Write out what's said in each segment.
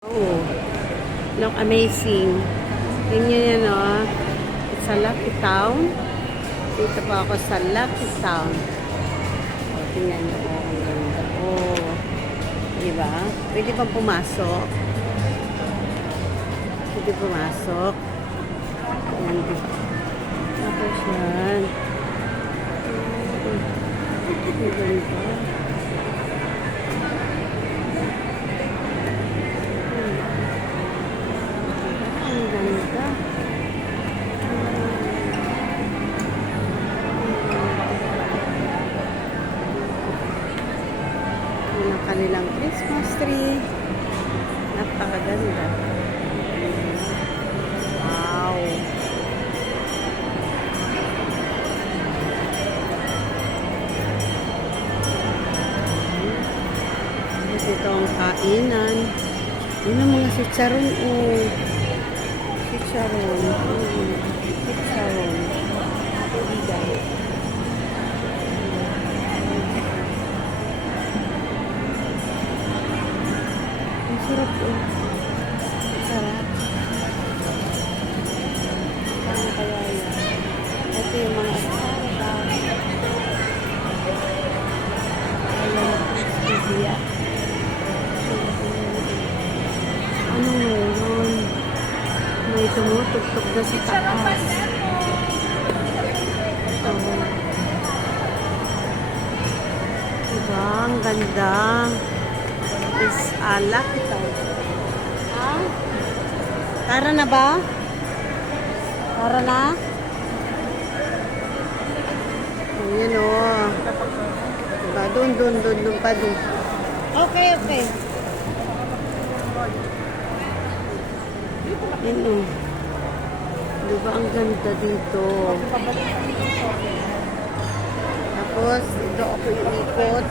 Oh, look amazing. Tingnan yan, oh. It's a lucky town. Dito pa ako sa lucky town. Oh, tingnan nyo. Oh, ang ganda. Oh, diba? Pwede pa pumasok. Pwede pumasok. Yan, diba? Tapos yan. Ang ganda. Ang kanilang Christmas tree. Napakaganda. Wow. Ito ang kainan. Yun ang mga chicharon. Oh. Chicharon. Chicharon. Ang sarap po. Sarap. Paano kaya yan? Ito yung mga asara. Ayan. Siya. Ano meron? May tumutugtog na sa taas. Ito. Diba? Ang ganda. Is alak ito. Ha? Tara na ba? Tara na? Ayan o. Diba? Doon pa doon. Okay. Ayan o. Diba ang ganda dito? Tapos, ito ako iikot.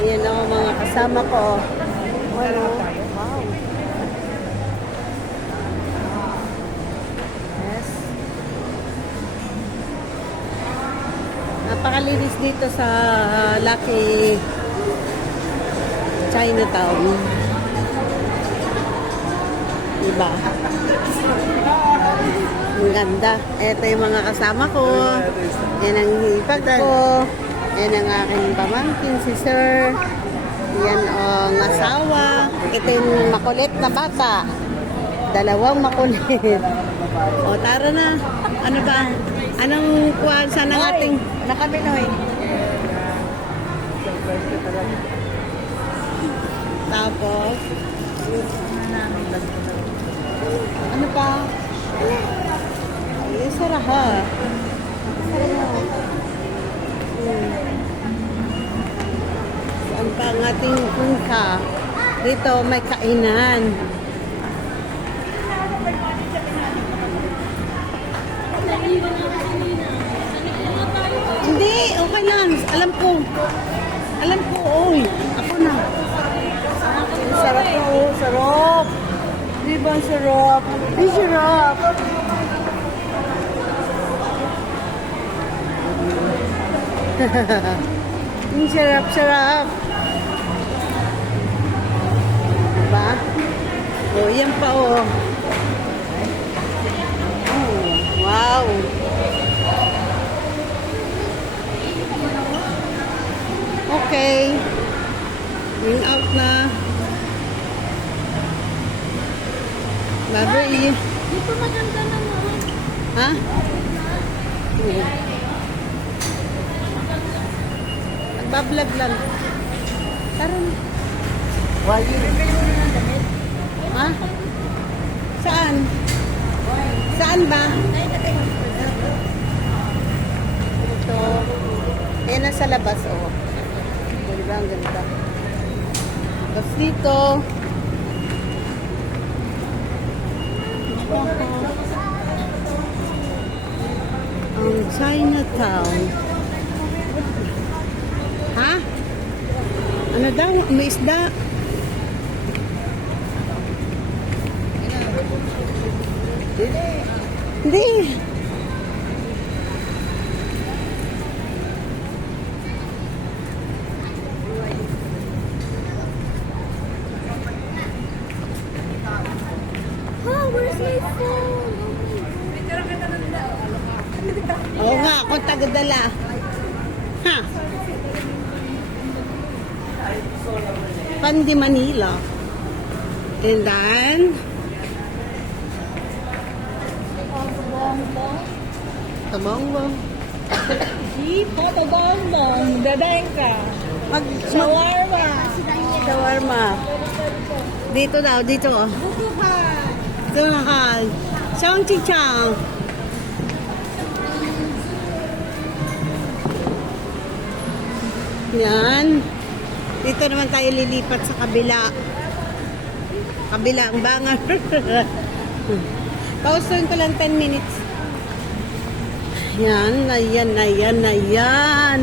Ayan o, mga kasama ko. Ano? Wow. Yes. Napakalinis dito sa Lucky Chinatown. Diba? Ang ganda. Ito yung mga kasama ko. Yan ang hipag ko. Yan ang aking pamangkin, si Sir. Yan ang asawa. Ito yung makulit na bata. Dalawang makulit. O, tara na. Ano ba? Anong kuwan sa ng ating... Nakabinoy. Tapos, ano pa? Ay, saraha. Saan pa ang ating punta? Dito may kainan. Hindi, okay lang. Alam ko, oy. Ako na. Sarap na, oh. Sarap. Di ba ang sarap? Di sarap. Ang sarap. Diba? Oh, yan pa, oh. Oh, wow. Okay. Ring out na. Bye-bye. Dito maganda naman. Ha? Nagbablog lang. Tara na. Wali. Bibili mo na ng damit? Ha? Saan? Saan ba? Ito. Eh, nasa labas, oh. Diba ang ganda? Tapos dito. Ang Chinatown. Ha? Ano daw? May isda. Hindi. where's my phone? Oo nga, ako tagadala. Ha? Pandi Manila. And then, tabongbong. Jeep, bongbong. Dadayin ka. Mag Shawarma. shawarma. Dito daw, dito. Butuhan. Tuhan. Chong chichang. Yan. Dito naman tayo lilipat sa kabila. Kabila ang bangar. Pausuin ko lang 10 minutes. Yan, ayan, ayan, ayan.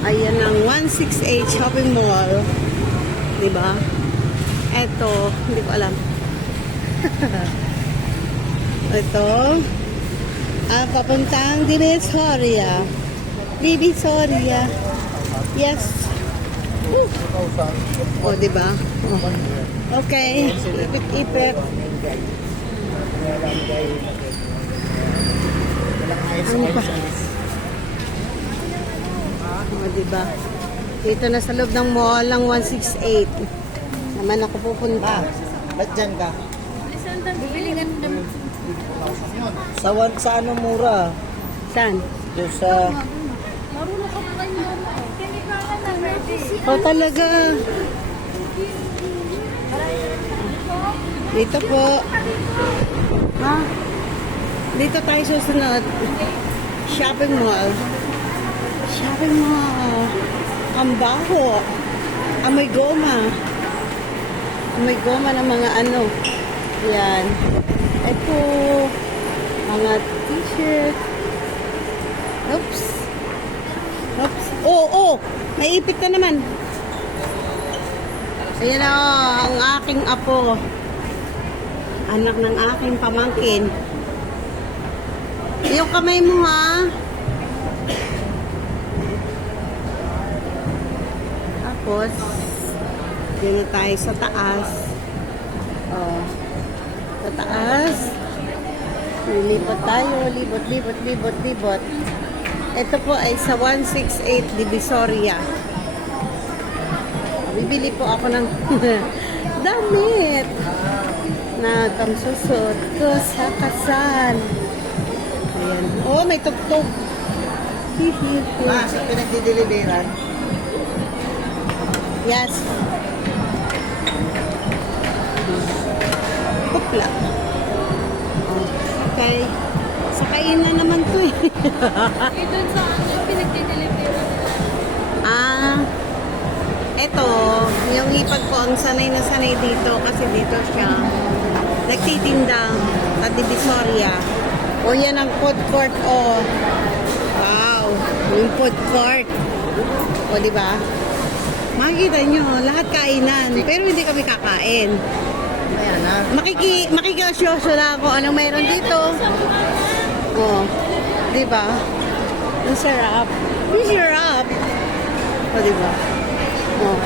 Ayan ang 168 shopping mall. Diba? Eto, hindi ko alam. Ito. Papuntang Divisoria. Divisoria. Yes. O, diba? Oh. Okay. Ipit-ipit. Ano pa? O, diba? Dito na sa loob ng mall ng 168. Naman ako pupunta. Ba't dyan ka? Bibili ka ng Sa ano mura? Saan? Doon sa... marunong ka pa kayo mama. Hindi ka na ready. O, talaga. Dito po. Ha? Dito tayo susunod. Shopping mall. Shopping mall. Ang baho. Amoy goma. Amoy goma ng mga ano. Yan. Ito. Mga t-shirt. Oops. Oops. Oh, oh. Naipit ka naman. Ayan o, ang aking apo. Anak ng aking pamangkin. Yung kamay mo ha. Tapos, yun na tayo sa taas. Oh. Sa taas. Lilipot tayo. Libot, libot, libot, libot. Ito po ay sa 168 Divisoria. Bibili po ako ng damit na tamsusot ko sa kasal. Ayan. Oh, may tuktok. Sa pinagdideliveran? Yes. Hopla. Oh, okay. Sa kainan naman to eh. Eh, doon sa ano, pinagdidelivery nila. Ah, eto, yung ipag ko ang sanay na sanay dito kasi dito siya nagtitinda sa Divisoria. O yan ang food court o. Wow, yung food court. O diba? Makikita nyo, lahat kainan. Pero hindi kami kakain. Ayan ha. Makikasyoso lang kung anong mayroon dito. O, diba? Ang sarap. Ang sarap. O diba? Oh.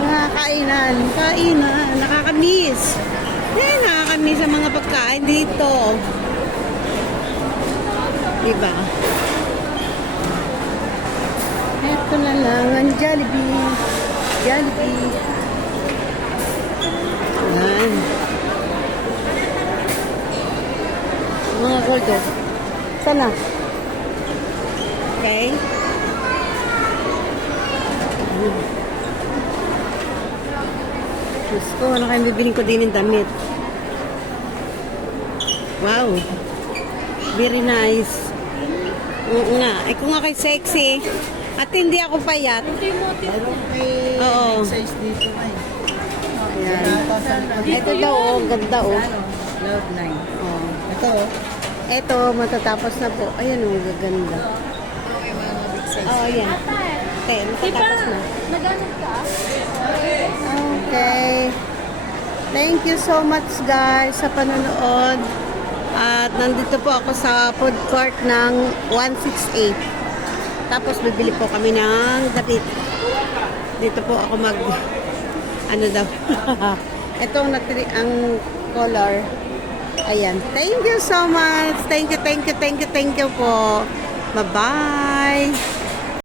Mga kainan, kainan, nakakamiss. Eh, nakakamiss ang mga pagkain dito. Diba? Ito na lang ang Jollibee. Jollibee. Ayan. Mga goldo. Sana. Okay. Diyos ko, ano kayong bibiling ko din ng damit? Wow. Very nice. Oo nga. Ay, kung nga kay sexy. At hindi ako payat. Mayroon may Oo. size dito ay. Ayan. Ito daw, oh. Ganda, oh. Love 9. Oh. Ito oh. Ito, matatapos na po. Ayan, oh. Gaganda. Oh, ayan. Okay, matatapos na. Nagano'n ka? Okay. Thank you so much guys sa panonood. At nandito po ako sa food court ng 168. Tapos bibili po kami ng damit. Dito po ako ano daw. Ito ang color. Ayan. Thank you so much. Thank you po. Bye-bye.